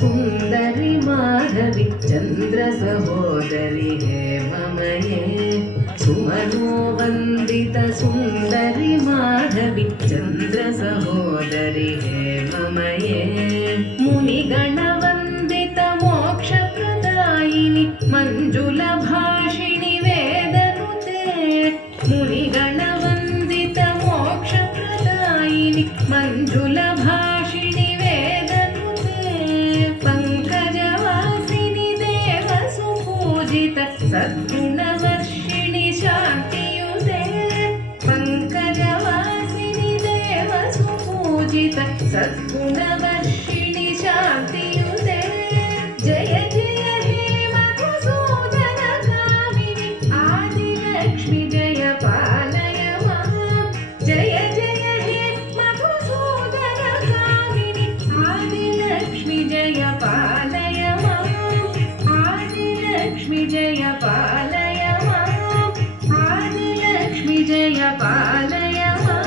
सुंदरी माधवी चंद्र सहोदरी हे ममये सुमनो वंदित सुंदरी माधवी चंद्र सहोदरी हे ममये मुनिगण वंदित मोक्ष प्रदायिनी मंजुल भाषिणी वेदनुते मुनिगण वंदित मोक्ष प्रदायिनी मंजुल भाषिणी सद्गुणवर्षिणि शान्तियुते पङ्कजवासिनि देव सुपूजित सद्गुणवर्षिणि शान्तियुते जय जय हे मधुसूदन कामिनि आदिलक्ष्मि जय पालय मां जय जय हे मधुसूदन कामिनि आदिलक्ष्मि जय पालय मां आदिलक्ष्मि जय पालय मां आदिलक्ष्मि जय पालय मां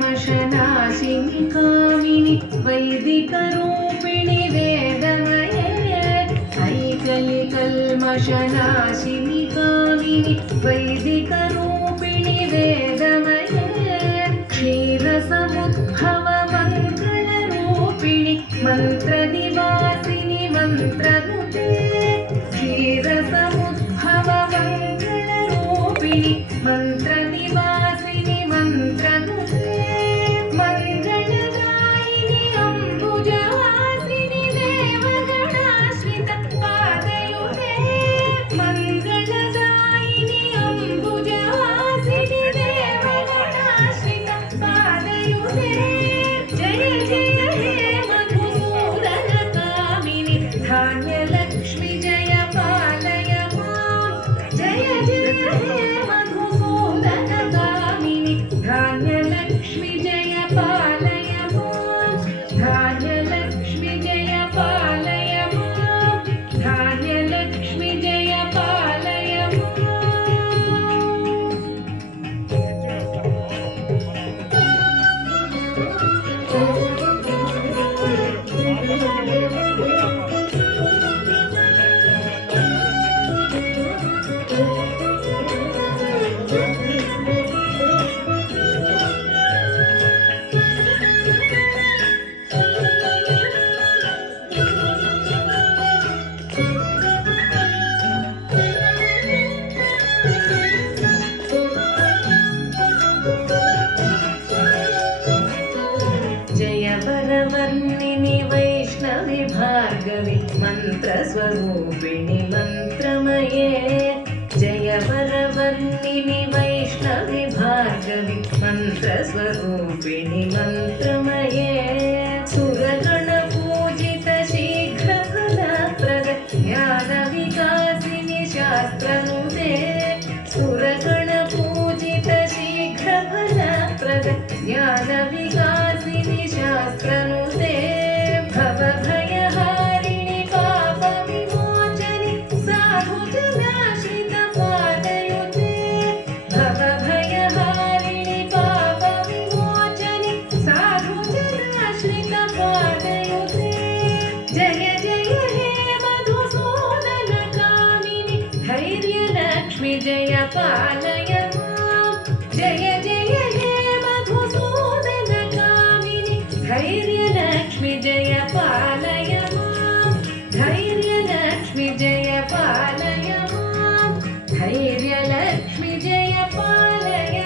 कल्मषनाशिनि कामिनि वैदिकरूपिणि वेदमये ऐकलि कल्मषनाशिनि कामिनि वैदिकरूपिणि वेदमये क्षीरसमुद्भव मङ्गलरूपिणि मन्त्रनिवासिनि मन्त्रनुते क्षीरसमुद्भव मङ्गलरूपिणि मन्त्रनिवासिनि मन्त्रनुते मङ्गलदायिनि अम्बुजवासिनि देवगणाश्रित पादयुते मङ्गलदायिनि अम्बुजवासिनि देवगणाश्रित पादयुते जय जय हे मधुसूदन कामिनि धान्यलक्ष्मि जय पालय मां जय जय हे मधुसूदन कामिनि धान्यलक्ष्मि जय पालय मां धान्यलक्ष्मि जय पालय मां धान्यलक्ष्मि जय पालय मां जय वरवर्णिनि वैष्णवि भार्गवि मन्त्रस्वरूपिणि मन्त्रमये जय वरवर्णिनि वैष्णवि भार्गवि मन्त्रस्वरूपिणि मन्त्रमये सुरगणपूजित शीघ्रफलप्रद ज्ञानविकासिनि शास्त्रनुते सुरगणपूजित शीघ्रफलप्रद ज्ञानविकासिनि शास्त्रनुते भवभयहारिणि पापविमोचनि साधुजनाश्रित पादयुते भवभयहारिणि पापविमोचनि साधुजनाश्रित पादयुते जय जय हे मधुसूदन कामिनि धैर्यलक्ष्मि जय पालय मां जय जय हे मधुसूदन कामिनि धैर्यलक्ष्मि जय पालय मां धैर्यलक्ष्मि जय पालय मां धैर्यलक्ष्मि जय पालय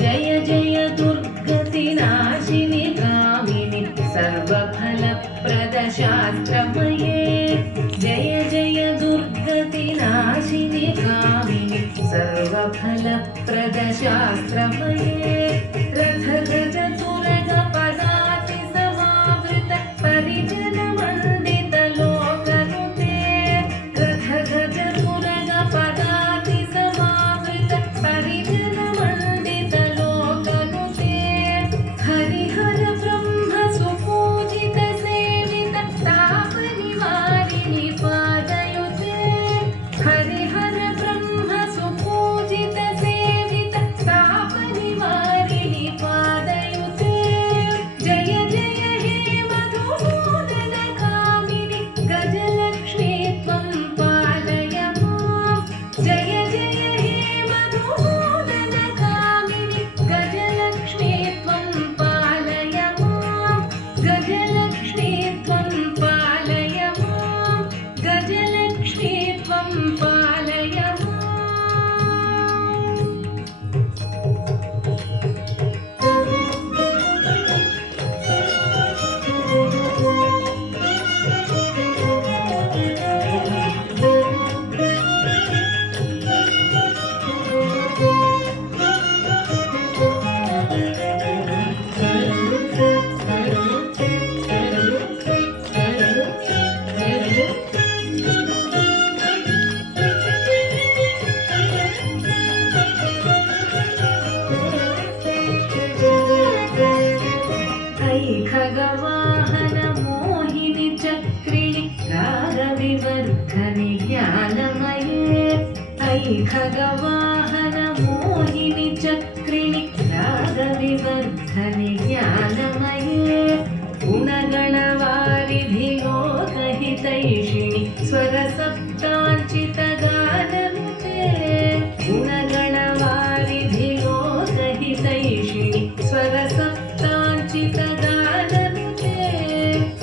जय जय दुर्गतिनाशिनि कामिनि सर्वफलप्रद शास्त्रमये जय जय दुर्गतिनाशिनि कामिनि सर्वफलप्रद शास्त्रमये रथगज तुरग पदाति समावृत परिजनमण्डित लोकनुते रथगज तुरग पदाति समावृत परिजनमण्डित लोकनुते हरिहर ब्रह्म सुपूजित सेवित तापनिवारिणि पादयुते हरिहर ब्रह्म सुपूजित सेवित तापनिवारिणि रागविवर्धनि ज्ञानमये ऐखगवाहनमोहिनि चक्रिणि रागविवर्धनि ज्ञानमये गुणगणवारिधि लोकहितैषिणि स्वरसप्ताञ्चितगाननुते गुणगणवारिधि लोकहितैषिणि स्वरसप्ताञ्चितगाननुते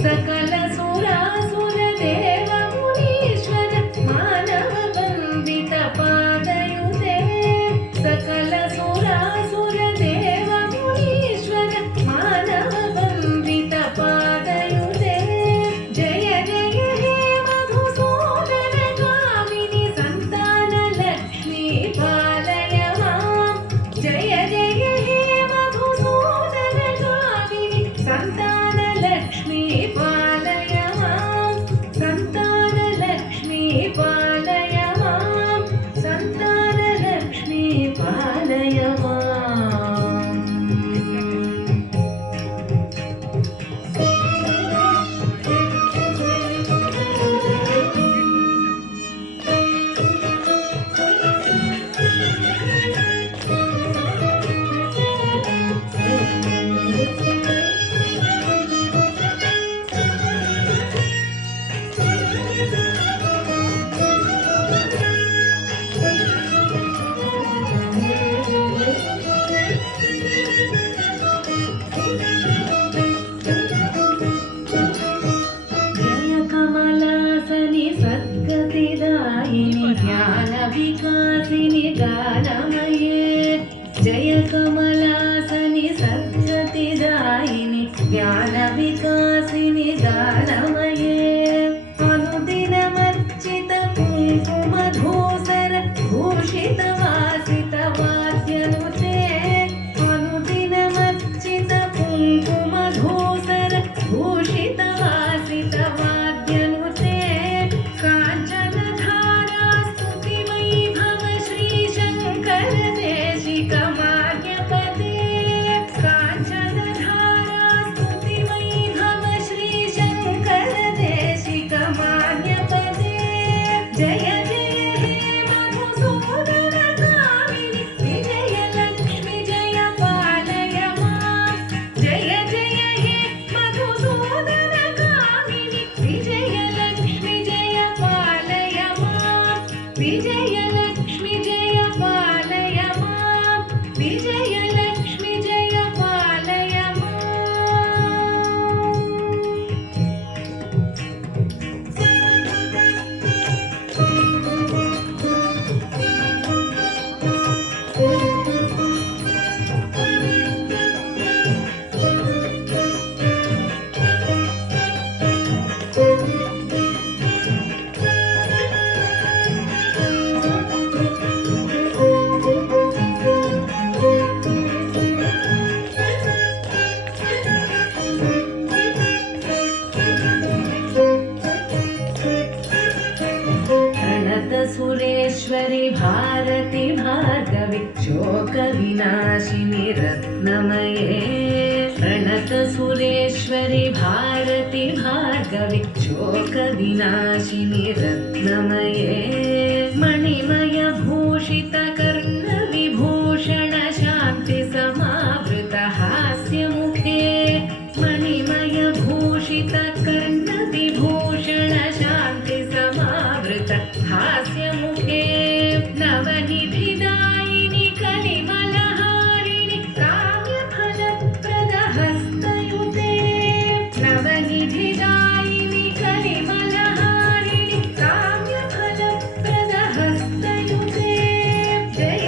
सकलसुरासुरदेवमुनीश्वर मानववन्दितपादयुते सकलसुरासुरदेवमुनीश्वर मानववन्दितपादयुते जय जय हे मधुसूदनगामिनि सन्तानलक्ष्मी पालय मां जय जय हे मधुसूदनगामिनि सन्तानलक्ष्मी पालय मां सन्तानलक्ष्मी पालय मां सन्तानलक्ष्मी पालय माम् जय कमलासनि सद्गतिदायिनि ज्ञानविकासिनि गानमये जय कमलासनि सद्गतिदायिनि ज्ञानविकासिनि गानमये अनुदिनमर्चित कुङ्कुमधूसर भूषितवासितवाद्यनुते अनुदिनमर्चित कुङ्कुमधूसर भूषितवासितवाद्यनुते काञ्चनधारा स्तुतिवैभव श्रीशङ्कर देशिकमान्यपते काञ्चनधारा स्तुतिवैभव श्रीशङ्कर देशिकमान्यपते जय जय हे मधुसूदनगामिनि विजयलक्ष्मी जय पालय मां जय जय हे मधुसूदनगामिनि विजयलक्ष्मी जय पालय मां विजयलक्ष्मी जय पालय मां विजयलक्ष्मी जय पालय माम् प्रणतसुरेश्वरि भारति भार्गवि शोकविनाशिनि रत्नमये प्रणतसुरेश्वरि भारति भार्गवि शोकविनाशिनि रत्नमये मणिमयभूषितकर्णविभूषण शान्तिसमावृतहास्यमुखे मणिमयभूषितकर्णविभूषण शान्तिसमावृत हास्यमुखे नवनिधिदायिनि कलिमलहारिणि काम्यफलप्रदहस्तयुते नवनिधिदायिनि कलिमलहारिणि काम्यफलप्रदहस्तयुते जय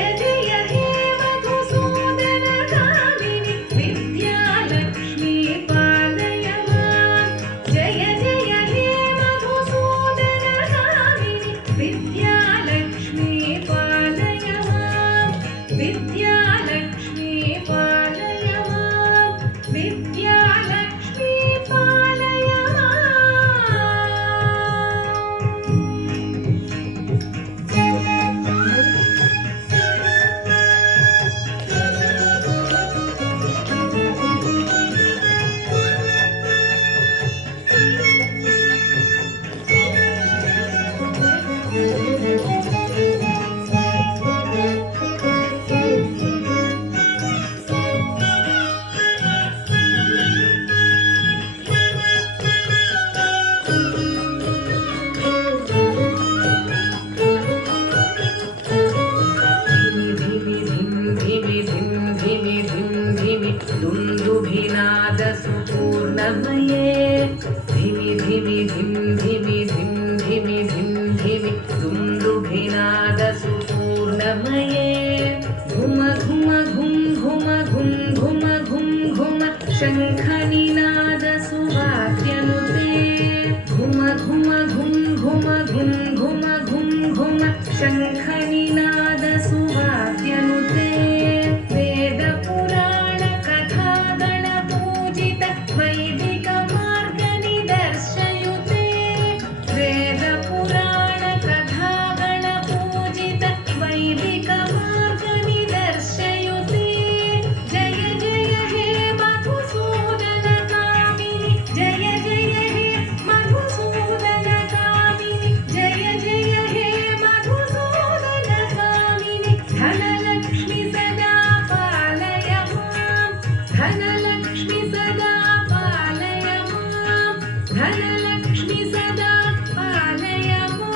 घुम घुम घुम घुम घुम घुम शङ्खनिनाद सुवाद्यनुते वेद पुराण कथा गणपूजित वैदिक मार्ग निदर्शयुते वेद पुराण कथा गणपूजित वैदिक मार्ग निदर्शयुते जय जय हे मधुसूदन कामिनि जय जय हे मधुसूदन कामिनि जय जय हे मधुसूदन कामिनि धनलक्ष्मी सदा पालय मां धनलक्ष्मी सदा पालय मां धनलक्ष्मी सदा पालय मां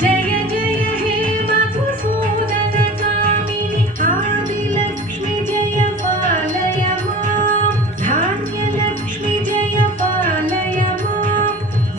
जय जय हे मधुसूदन कामिनि आदिलक्ष्मी जय पालय मां धान्यलक्ष्मी जय पालय मां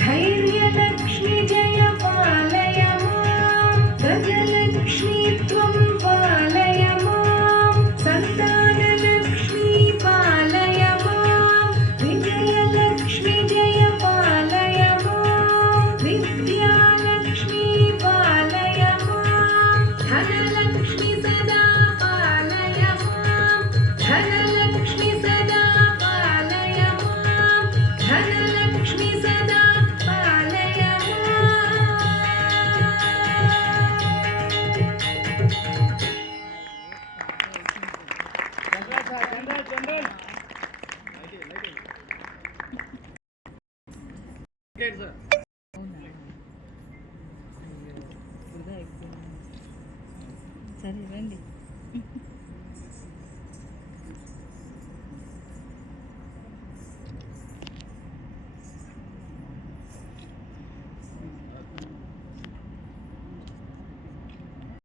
धैर्यलक्ष्मी जय पालय मां गजलक्ष्मी त्वं पालय मां सन्तानलक्ष्मी पालय मां विजयलक्ष्मी जय पालय मां विद्यालक्ष्मी पालय मां धनलक्ष्मी सदा पालय मां धनलक्ष्मी सदा पालय मां धनलक्ष्मी सदा पालय సరే రండి